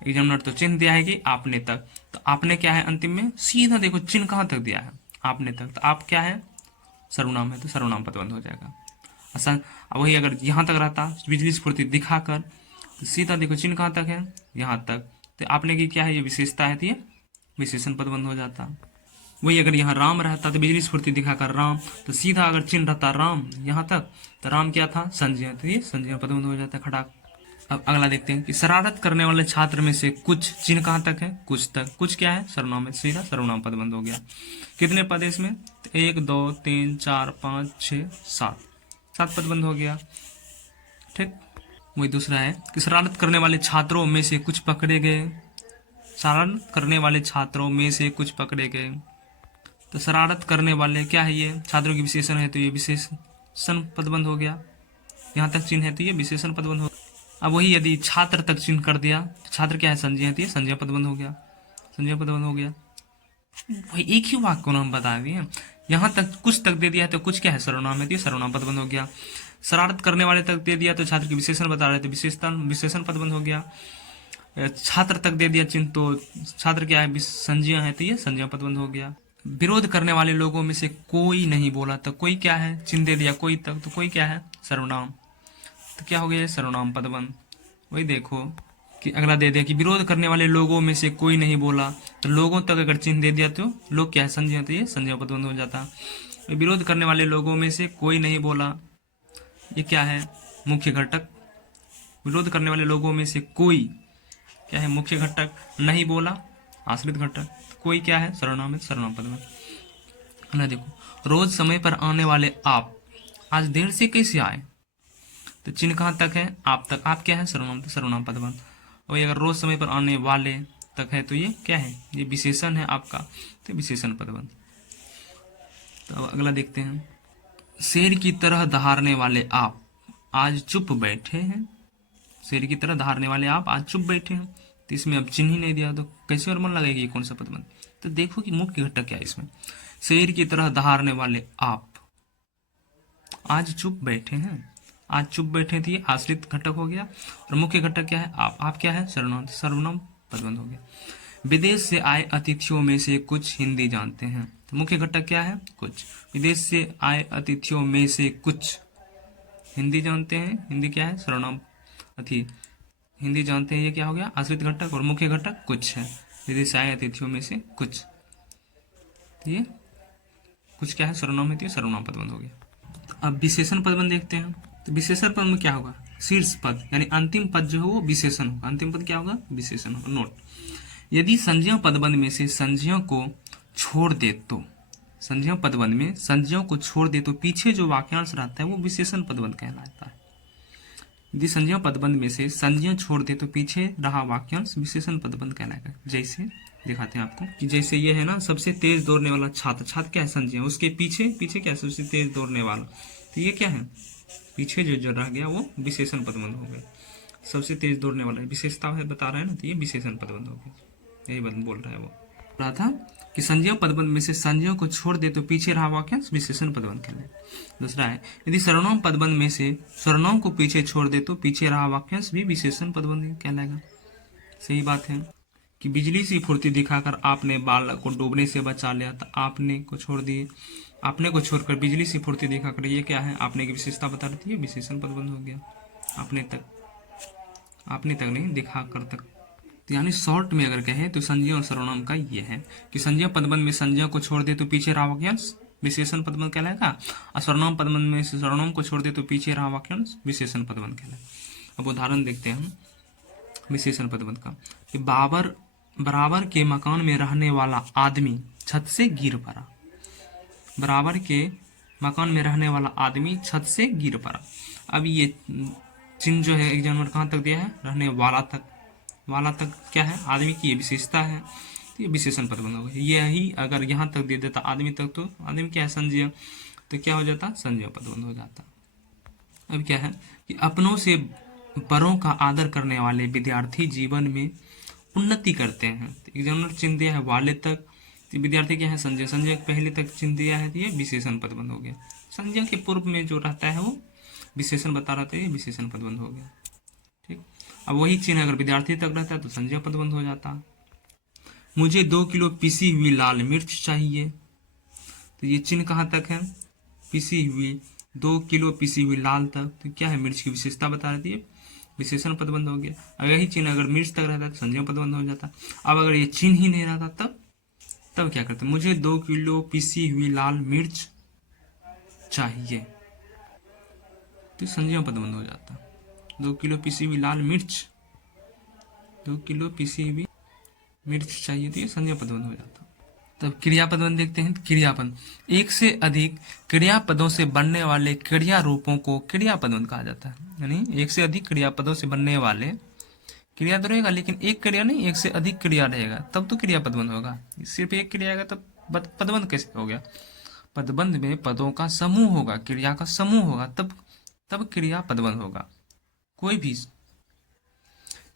एग्जामिनर तो चिन्ह दिया है कि आपने तक, तो आपने क्या है? अंतिम में सीधा देखो चिन्ह कहां तक दिया है? आपने तक, तो आप क्या है? सर्वनाम है, तो सर्वनाम पद बंद हो जाएगा। आसान। अब वही अगर यहां तक रहता बिजली स्फूर्ति दिखाकर, तो सीधा देखो चिन्ह कहां तक है? यहां तक, तो आपने की क्या है? ये विशेषता है, तो ये विशेषण पद बंद हो जाता। वही अगर यहाँ राम रहता तो बिजली स्फूर्ति दिखाकर राम, तो सीधा अगर चिन्ह रहता राम यहाँ तक, तो राम क्या था? संज्ञा, तो ये संज्ञा पद बंद हो जाता है, खटाक। अब अगला देखते हैं कि शरारत करने वाले छात्र में से कुछ, चिन्ह कहां तक है? कुछ तक। कुछ क्या है? सर्वनाम है, सीधा सर्वनाम पद बंद हो गया। कितने पद है इसमें? 1 2 3 4 5 6 7, 7 पद बंद हो गया। ठीक। वही दूसरा है कि शरारत करने वाले छात्रों में से कुछ पकड़े गए। शरारत करने वाले छात्रों में से कुछ पकड़े गए, तो शरारत करने वाले क्या है? ये छात्रों की विशेषण है, तो ये विशेषण पद बंद हो गया। यहाँ तक चिन्ह है तो ये विशेषण पद बंद हो। अब वही यदि छात्र तक चिन्ह कर दिया, तो छात्र क्या है? संज्ञा है, तो ये संज्ञा पद बंद हो गया। संज्ञा पद बंद हो गया। भाई एक ही वाक्य को हम बता दिए, यहाँ तक कुछ तक दे दिया है तो कुछ क्या है? सर्वनाम है, तो ये सर्वनाम पद बंद हो गया। शरारत करने वाले तक दे दिया तो छात्र की विशेषण बता रहे थे, विशेषण पद बंद हो गया। छात्र तक दे दिया चिन्ह तो छात्र क्या है? संज्ञा है, तो ये संज्ञा पद बंद हो गया। विरोध करने वाले लोगों में से कोई नहीं बोला, तो कोई क्या है? चिन्ह दे दिया कोई तक, तो कोई क्या है? सर्वनाम, तो क्या हो गया? सर्वनाम पद बंद। वही देखो कि अगला दे दिया कि विरोध करने वाले लोगों में से कोई नहीं बोला, तो लोगों तक अगर चिन्ह दे दिया तो लोग क्या है? संज्ञा, तो ये संज्ञा पद बंद हो जाता। विरोध करने वाले लोगों में से कोई नहीं बोला, ये क्या है? मुख्य घटक। विरोध करने वाले लोगों में से कोई क्या है? मुख्य घटक। नहीं बोला आश्रित घटक। कोई क्या है? सर्वनाम है, सर्वनाम पद में। देखो रोज समय पर आने वाले आप आज देर से कैसे आए, तो चिन्ह कहां तक है? आप तक। आप क्या है? सर्वनाम, तो सर्वनाम पद बंद। और अगर रोज समय पर आने वाले तक है तो ये क्या है? ये विशेषण है आपका, तो विशेषण पद बंद। तो अब अगला देखते हैं, शेर की तरह दहाड़ने वाले आप आज चुप बैठे हैं। शेर की तरह दहाड़ने वाले आप आज चुप बैठे हैं, तो इसमें अब चिन्ह ही नहीं दिया तो कैसे और मन लगेगा ये कौन सा पद बंद? तो देखो कि मुख्य घटक क्या है इसमें। शेर की तरह दहाड़ने वाले आप आज चुप बैठे हैं। आज चुप बैठे थे, आश्रित घटक हो गया। और मुख्य घटक क्या है? आप क्या है? सर्वनाम, सर्वनाम पद बंद हो गया। विदेश से आए अतिथियों में से कुछ हिंदी जानते हैं। तो मुख्य घटक क्या है? कुछ। विदेश से आए अतिथियों में से कुछ हिंदी जानते हैं। हिंदी क्या है? सर्वनाम अति हिंदी जानते हैं, ये क्या हो गया? आश्रित घटक। और मुख्य घटक कुछ है। विदेश से आए अतिथियों में से कुछ, तो ये कुछ क्या है? सर्वनाम है, तो सर्वनाम पदबंध हो गया। अब विशेषण पदबंध देखते हैं। तो विशेषण पद में क्या होगा? शीर्ष पद यानी अंतिम पद जो है वो विशेषण होगा। अंतिम पद क्या होगा? विशेषण होगा। नोट, यदि संज्ञा पदबंध में से संज्ञा को छोड़ दे तो, संज्ञा पदबंध में संज्ञा को छोड़ दे तो पीछे जो वाक्यांश रहता है वो विशेषण पदबंध कहलाता है। यदि संज्ञा पदबंध में से संज्ञा छोड़ दे तो पीछे रहा वाक्यांश विशेषण पदबंध कहलाएगा। जैसे दिखाते हैं आपको कि जैसे ये है ना, सबसे तेज दौड़ने वाला छात्र। छात्र क्या है? संज्ञा। उसके पीछे पीछे क्या है? सबसे तेज दौड़ने वाला। तो ये क्या है? पीछे जो रह गया वो विशेषण पदबंध हो गया। सबसे तेज दौड़ने वाला विशेषता है बता रहा है ना, तो ये विशेषण पदबंध हो गया। यही बात बोल रहा है वो। रहा था कि संज्ञा पदबंध में से संज्ञा को छोड़ दे तो पीछे रहा वाक्यांश विशेषण पदबंध कहलाएगा। दूसरा है, यदि सर्वनाम पदबंध में से सर्वनाम को पीछे छोड़ दे तो पीछे रहा वाक्यांश भी विशेषण पदबंध कहलाएगा। सही बात है कि बिजली सी फुर्ती दिखाकर आपने बालक को डूबने से बचा लिया, तो आपने को छोड़ दिए, आपने को छोड़कर बिजली सी फुर्ती दिखाकर, ये क्या है? आपने की विशेषता बता रही है, विशेषण पदबंध हो गया। आपने तक नहीं, दिखाकर तक। यानी शॉर्ट में अगर कहें तो संज्ञा और सर्वनाम का ये है कि संज्ञा पदबंध में संज्ञा को छोड़ दे तो पीछे रहा वाक्यांश विशेषण पदबंध कहलाएगा, और सर्वनाम पदबंध में सर्वनाम को छोड़ दे तो पीछे रहा वाक्यांश विशेषण पदबंध कहलाएगा। अब उदाहरण देखते हैं हम विशेषण पदबंध का कि बराबर के मकान में रहने वाला आदमी छत से गिर पड़ा। बराबर के मकान में रहने वाला आदमी छत से गिर पड़ा। अब ये चिन्ह जो है एग्जामिनर कहाँ तक दिया है? रहने वाला तक। वाला तक क्या है? आदमी की ये विशेषता है, तो ये विशेषण पदबंध होगा। यही अगर यहाँ तक दे देता आदमी तक, तो आदमी क्या है? संज्ञा, तो क्या हो जाता? संज्ञा पदबंध हो जाता। अब क्या है कि अपनों से बड़ों का आदर करने वाले विद्यार्थी जीवन में उन्नति करते हैं। तो एग्जामिनर चिन्ह दिया है वाले तक, तो विद्यार्थी क्या है? संज्ञा। संज्ञा पहले तक चिन्ह दिया है, तो ये विशेषण पदबंध हो गया। संज्ञा के पूर्व में जो रहता है वो विशेषण बता रहा था, ये विशेषण पदबंध हो गया। ठीक, अब वही चिन्ह अगर विद्यार्थी तक रहता है तो संज्ञा पदबंध हो जाता। मुझे 2 किलो पिसी हुई लाल मिर्च चाहिए, तो ये चिन्ह कहाँ तक है? पिसी हुई, 2 किलो पिसी हुई लाल तक, तो क्या है? मिर्च की विशेषता बता रही है, विशेषण पदबंध हो गया। अगर यही चिन्ह अगर मिर्च तक रहता तो संज्ञा पदबंध हो जाता। अब अगर ये चिन्ह ही नहीं रहता तब क्या करते? मुझे 2 किलो पिसी हुई लाल मिर्च चाहिए, तो संज्ञा पदबंध हो जाता। 2 किलो पिसी हुई लाल मिर्च, 2 किलो पिसी हुई मिर्च चाहिए, तो ये संज्ञा पदबंध हो जाता। तब क्रियापदबंध देखते हैं। क्रियापद, एक से अधिक क्रियापदों से बनने वाले क्रिया रूपों को क्रियापदबंध कहा जाता है। यानी एक से अधिक क्रियापदों से बनने वाले, क्रिया तो रहेगा लेकिन एक क्रिया नहीं, एक से अधिक क्रिया रहेगा तब तो क्रियापदबंध होगा। सिर्फ एक क्रिया आएगा तब पदबंध कैसे हो गया? पदबंध में पदों का समूह होगा, क्रिया का समूह होगा, तब क्रिया पदबंध होगा। कोई भी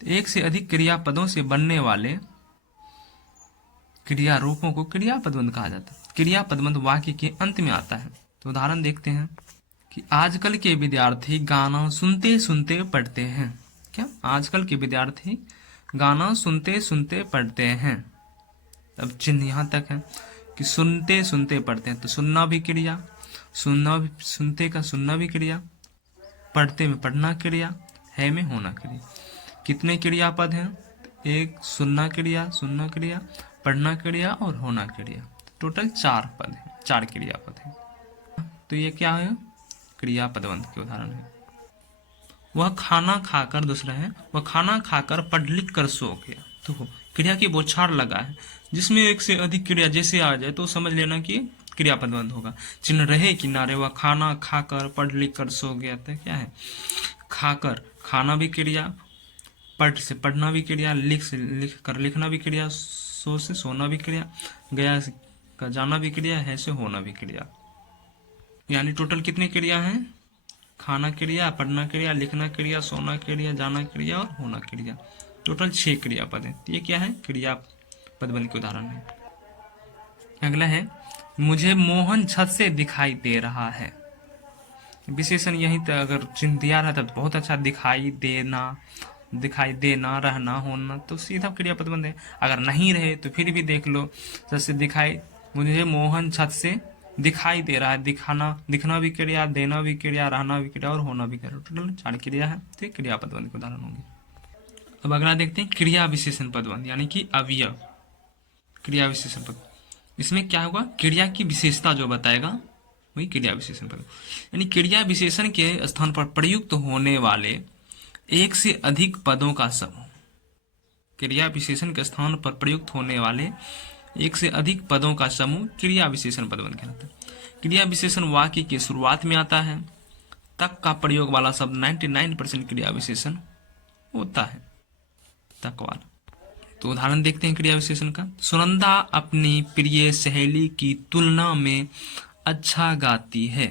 एक से अधिक क्रियापदों से बनने वाले क्रिया रूपों को क्रिया पदबंध कहा जाता है। क्रिया पदबंध वाक्य के अंत में आता है। तो उदाहरण देखते हैं कि आजकल के विद्यार्थी गाना सुनते सुनते पढ़ते हैं। क्या? आजकल के विद्यार्थी गाना सुनते सुनते पढ़ते हैं। अब चिन्ह यहाँ तक है कि सुनते सुनते पढ़ते हैं, तो सुनना भी क्रिया, सुनना भी, सुनते का सुनना भी क्रिया, पढ़ते में पढ़ना क्रिया, है में होना क्रिया। कितने क्रियापद हैं? एक सुनना क्रिया, सुनना क्रिया, पढ़ना क्रिया और होना क्रिया। टोटल 4 पद हैं, 4 क्रियापद हैं। तो ये क्या है? क्रिया पदबंध के उदाहरण है। वह खाना खाकर, दूसरा है वह खाना खाकर पढ़ लिख कर सो गया। तो क्रिया की बौछार लगा है, जिसमें एक से अधिक क्रिया जैसे आ जाए तो समझ लेना कि क्रिया पदबंध होगा। चिन्ह रहे कि ना रहे, वह खाना खाकर पढ़ लिख कर सो गया, तो क्या है? खाकर खाना भी क्रिया, पढ़ से पढ़ना भी क्रिया, लिख से लिख कर लिखना भी क्रिया, सो से सोना भी क्रिया, गया का जाना भी क्रिया, है से होना भी क्रिया। यानी टोटल कितनी क्रिया हैं? खाना क्रिया, पढ़ना क्रिया, लिखना क्रिया, सोना क्रिया, जाना क्रिया और होना क्रिया। टोटल 6 क्रियापद हैं। ये क्या है? क्रिया पदबंध के उदाहरण है। अगला है मुझे मोहन छत से दिखाई दे रहा है। विशेषण यहीं तक अगर चिन्ह दिया रहता तो बहुत अच्छा, दिखाई देना, दिखाई देना, रहना, होना, तो सीधा क्रियापद बन है। अगर नहीं रहे तो फिर भी देख लो, जैसे दिखाई, मुझे मोहन छत से दिखाई दे रहा है, दिखाना, दिखना भी क्रिया, देना भी क्रिया, रहना भी क्रिया और होना भी क्रिया, टोटल 4 क्रिया है, तो क्रियापद बंद के उदाहरण होंगे। अब अगला देखते हैं क्रिया विशेषण पदबंध, यानी कि अवयव क्रिया विशेषण पद। इसमें क्या होगा, क्रिया की विशेषता जो बताएगा वही क्रिया विशेषण पद, यानी क्रिया विशेषण के स्थान पर प्रयुक्त होने वाले एक से अधिक पदों का समूह। क्रिया विशेषण के स्थान पर प्रयुक्त होने वाले एक से अधिक पदों का समूह क्रिया विशेषण पदबंध कहलाता है। क्रिया विशेषण वाक्य की शुरुआत में आता है, तक का प्रयोग वाला शब्द 99% क्रिया विशेषण होता है, तक वाला। तो उदाहरण देखते हैं क्रिया विशेषण का। सुनंदा अपनी प्रिय सहेली की तुलना में अच्छा गाती है।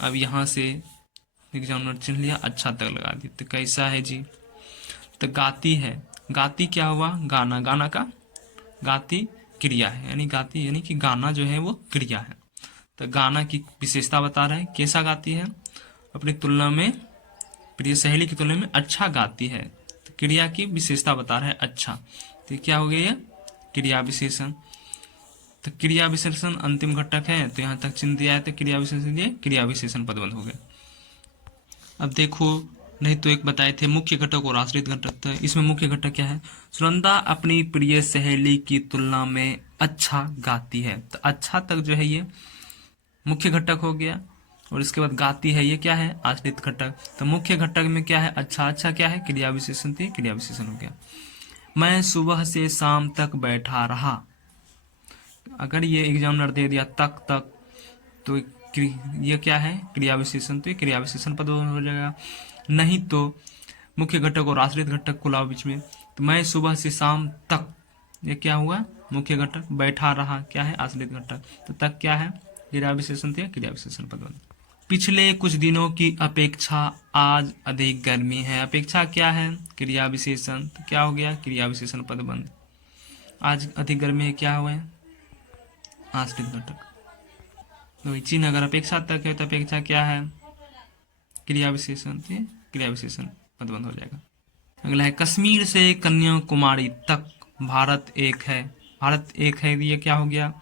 अब यहां से एग्जामिनर चिन्ह लिया, अच्छा तक लगा दी, तो कैसा है जी, तो गाती है, गाती क्या हुआ, गाना, गाना का गाती क्रिया है, यानी गाती यानी कि गाना जो है वो क्रिया है। तो गाना की विशेषता बता रहा है, कैसा गाती है, अपनी तुलना में, प्रिय सहेली की तुलना में अच्छा गाती है, तो क्रिया की विशेषता बता रहा है अच्छा, तो क्या हो गया ये क्रिया विशेषण। तो क्रिया विशेषण अंतिम घटक है, तो यहाँ तक चिन्ह दिया है, तो क्रिया विशेषण ये क्रिया विशेषण पदबंध हो गया। अब देखो, नहीं तो एक बताए थे मुख्य घटक और आश्रित घटक, तो इसमें मुख्य घटक क्या है, सुनंदा अपनी प्रिय सहेली की तुलना में अच्छा गाती है, तो अच्छा तक जो है ये मुख्य घटक हो गया, और इसके बाद गाती है ये क्या है, आश्रित घटक। तो मुख्य घटक में क्या है, अच्छा, अच्छा क्या है, क्रिया विशेषण, थी क्रिया विशेषण हो गया। मैं सुबह से शाम तक बैठा रहा, अगर ये एग्जामिनर दे दिया तक तक, तो ये क्या है, क्रिया विशेषण, तो ये क्रिया विशेषण पद हो जाएगा। नहीं तो मुख्य घटक और आश्रित घटक को लाओ बीच में, तो मैं सुबह से शाम तक, ये क्या हुआ, मुख्य घटक, बैठा रहा क्या है, आश्रित घटक, तो तक क्या है, क्रिया विशेषण, थे क्रिया विशेषण पद। पिछले कुछ दिनों की अपेक्षा आज अधिक गर्मी है, अपेक्षा क्या है, क्रिया विशेषण, तो क्या हो गया, क्रिया विशेषण पद बंद। आज अधिक गर्मी है, क्या हुआ है, आश्रित घटक। तो चिन्ह अगर अपेक्षा तक है तो अपेक्षा क्या है, क्रिया विशेषण, थे क्रिया विशेषण पद बंद हो जाएगा। अगला है कश्मीर से कन्याकुमारी तक भारत एक है, भारत एक है, ये क्या हो गया,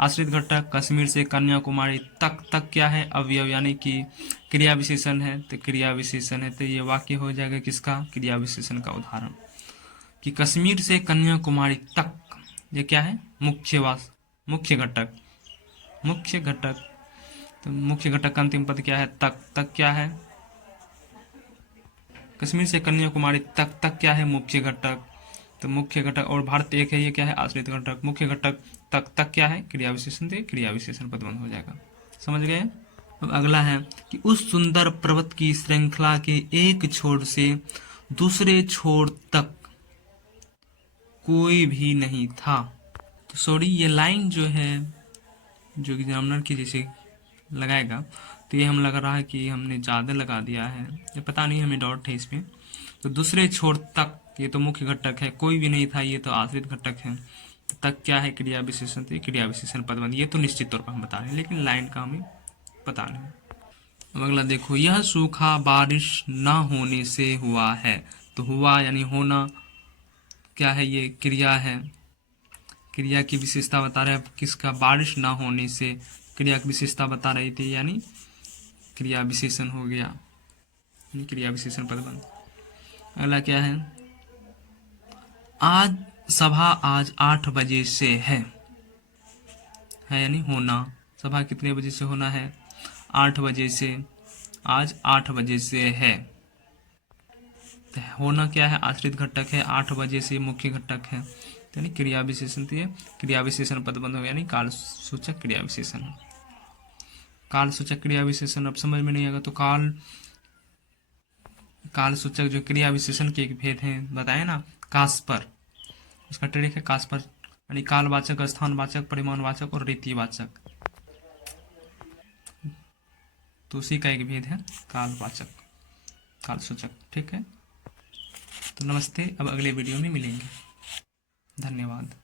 आश्रित घटक। कश्मीर से कन्याकुमारी तक, तक क्या है, अवयव यानी कि क्रिया विशेषण है, तो क्रिया विशेषण है, तो ये वाक्य हो जाएगा किसका, क्रिया विशेषण का उदाहरण, कि कश्मीर से कन्याकुमारी तक, ये क्या है, मुख्य घटक, मुख्य घटक। तो मुख्य घटक का अंतिम पद क्या है, तक, तक क्या है, कश्मीर से कन्याकुमारी तक, तक क्या है, मुख्य घटक। तो मुख्य घटक और भारत एक है, ये क्या है, आश्रित घटक। मुख्य घटक तक, तक क्या है, क्रिया विशेषण, थे क्रिया विशेषण पदबंध हो जाएगा। समझ गए। अब अगला है कि उस सुंदर पर्वत की श्रृंखला के एक छोर से दूसरे छोर तक कोई भी नहीं था। तो सॉरी, ये लाइन जो है, जो एग्जामिनर की जैसे लगाएगा, तो ये हम लग रहा है कि हमने ज़्यादा लगा दिया है, ये पता नहीं, हमें डाउट है इसमें। तो दूसरे छोर तक, ये तो मुख्य घटक है, कोई भी नहीं था, ये तो आश्रित घटक है। तो तक क्या है, क्रिया विशेषण, तो क्रिया विशेषण पदबंध, ये तो निश्चित तौर पर हम बता रहे हैं, लेकिन लाइन का हमें पता नहीं। अब अगला देखो, यह सूखा बारिश न होने से हुआ है, तो हुआ यानी होना क्या है, ये क्रिया है, क्रिया की विशेषता बता रहे हैं किसका, बारिश ना होने से क्रिया की विशेषता बता रही थी, यानी क्रिया विशेषण हो गया, यानी क्रिया विशेषण पदबंध। अगला क्या है, आज सभा आज 8 बजे से है यानी होना, सभा कितने बजे से होना है, 8 बजे से, आज 8 बजे से है। तो होना क्या है, आश्रित घटक है, 8 बजे से मुख्य घटक है, यानी क्रिया विशेषण, थी क्रिया विशेषण पदबंध हो, यानी काल सूचक क्रिया विशेषण। काल सूचक क्रिया विशेषण अब समझ में नहीं आएगा, तो काल सूचक जो क्रिया विशेषण के एक भेद हैं बताए ना, कास्पर, उसका ट्रिक है कास्पर, यानी कालवाचक, स्थानवाचक, परिमाणवाचक और रीतिवाचक, तो उसी का एक भेद है कालवाचक, काल सूचक। ठीक है, तो नमस्ते, अब अगले वीडियो में मिलेंगे, धन्यवाद।